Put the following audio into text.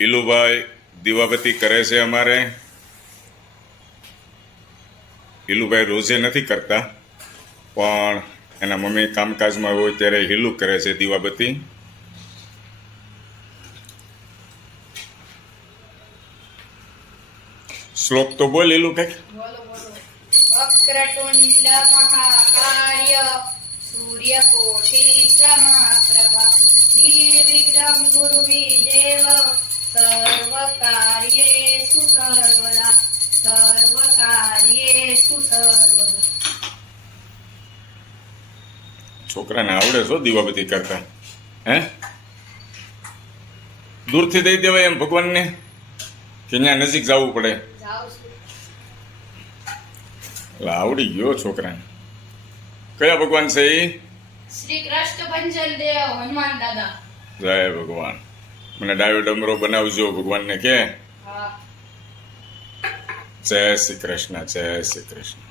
ઈલુભાઈ દીવાબત્તી કરે છે અમારે. ઈલુભાઈ રોજે નથી કરતા, પણ એના મમ્મી કામકાજમાં હોય ત્યારે હીલું કરે છે દીવાબત્તી. શ્લોક તો બોલ ઈલું કઈક. વક્રતુંડ મહાકાય સૂર્યકોટી સમપ્રભ નિર્વિઘ્નં ગુરુ દેવ સર્વકાર્યેષુ સર્વદા સર્વકાર્યેષુ સર્વદા. છોકરાને આવડે છો દીવાબત્તી કરતા? હે, દૂરથી દઈ દેવાય એમ ભગવાનને કે ત્યાં નજીક જવું પડે? એટલે આવડી ગયો છોકરાને. કયા ભગવાન છે એ? શ્રી કૃષ્ણ ભંજન દેવ હનુમાન દાદા. જય ભગવાન. મને ડાયો ડમરો બનાવજો ભગવાનને કે. હા. જય શ્રી કૃષ્ણ, જય શ્રી કૃષ્ણ.